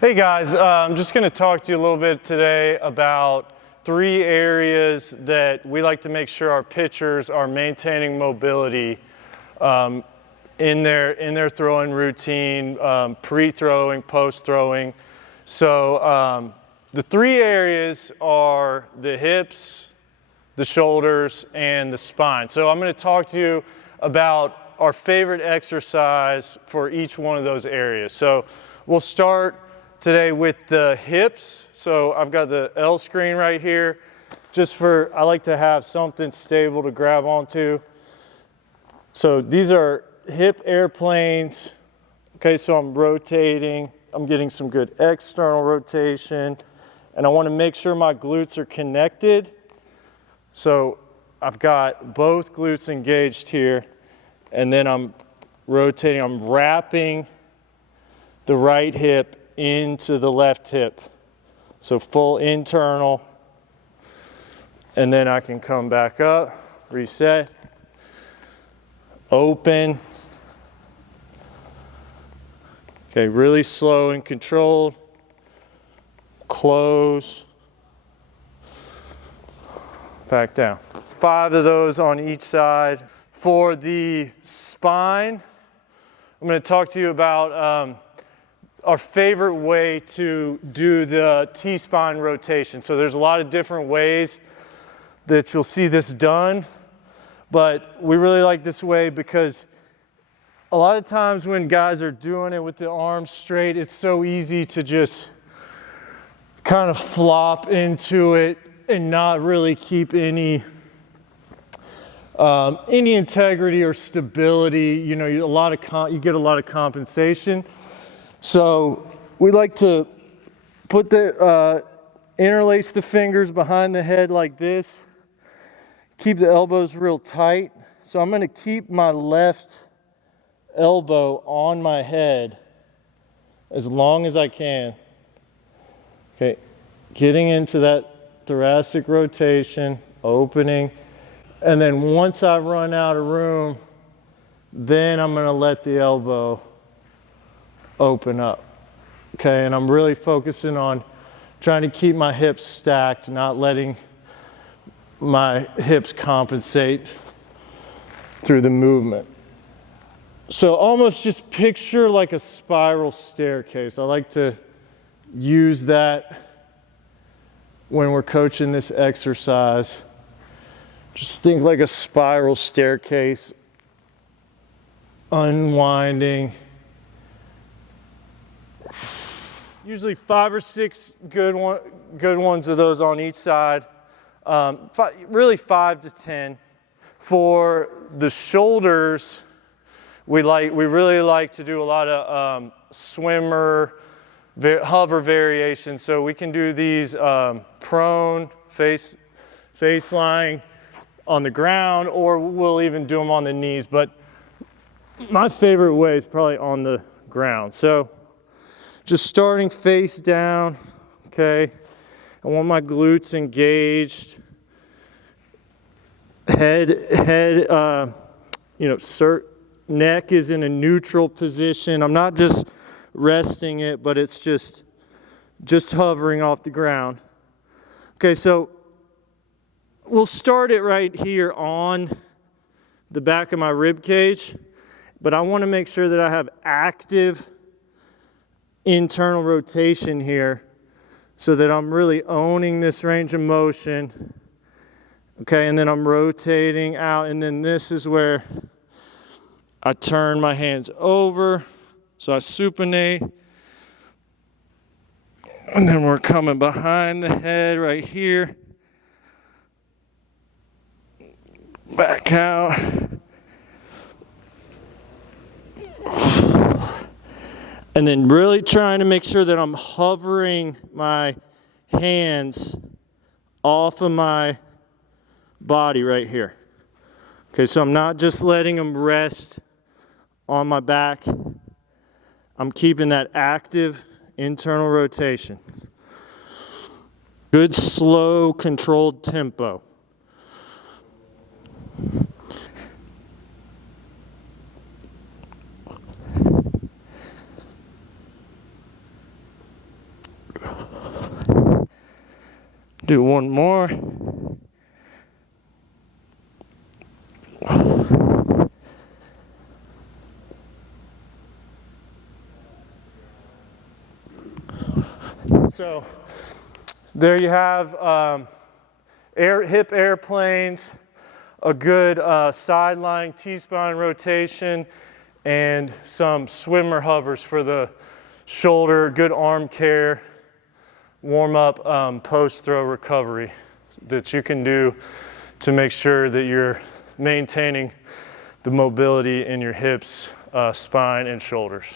Hey guys, I'm just going to talk to you a little bit today about 3 areas that we like to make sure our pitchers are maintaining mobility in their throwing routine, pre-throwing, post-throwing. So the 3 areas are the hips, the shoulders, and the spine. So I'm going to talk to you about our favorite exercise for each one of those areas. So we'll start today with the hips. So I've got the L screen right here. I like to have something stable to grab onto. So these are hip airplanes. Okay, so I'm rotating. I'm getting some good external rotation. And I want to make sure my glutes are connected. So I've got both glutes engaged here. And then I'm rotating. I'm wrapping the right hip into the left hip. So full internal. And then I can come back up, reset, open. Okay, really slow and controlled. Close. Back down. 5 of those on each side. For the spine, I'm going to talk to you about our favorite way to do the T-spine rotation. So there's a lot of different ways that you'll see this done, but we really like this way because a lot of times when guys are doing it with the arms straight, it's so easy to just kind of flop into it and not really keep any integrity or stability. You know, you get a lot of compensation. So we like to put interlace the fingers behind the head like this. Keep the elbows real tight. So I'm going to keep my left elbow on my head as long as I can. Okay, getting into that thoracic rotation, opening. And then once I run out of room, then I'm going to let the elbow open up. Okay, and I'm really focusing on trying to keep my hips stacked, not letting my hips compensate through the movement. So almost just picture like a spiral staircase. I like to use that when we're coaching this exercise. Just think like a spiral staircase, unwinding. Usually 5 or 6 good ones of those on each side. Really 5 to 10. For the shoulders, we really like to do a lot of swimmer, hover variations. So we can do these prone, face lying on the ground, or we'll even do them on the knees. But my favorite way is probably on the ground. So just starting face down, okay. I want my glutes engaged. Neck is in a neutral position. I'm not just resting it, but it's just hovering off the ground. Okay, so we'll start it right here on the back of my rib cage, but I want to make sure that I have active internal rotation here so that I'm really owning this range of motion. Okay, and then I'm rotating out, and then this is where I turn my hands over. So I supinate, and then we're coming behind the head right here. Back out. And then really trying to make sure that I'm hovering my hands off of my body right here. Okay, so I'm not just letting them rest on my back. I'm keeping that active internal rotation. Good, slow, controlled tempo. Do one more. So there you have hip airplanes, a good side-lying T-spine rotation, and some swimmer hovers for the shoulder, good arm care, warm up post-throw recovery that you can do to make sure that you're maintaining the mobility in your hips, spine, and shoulders.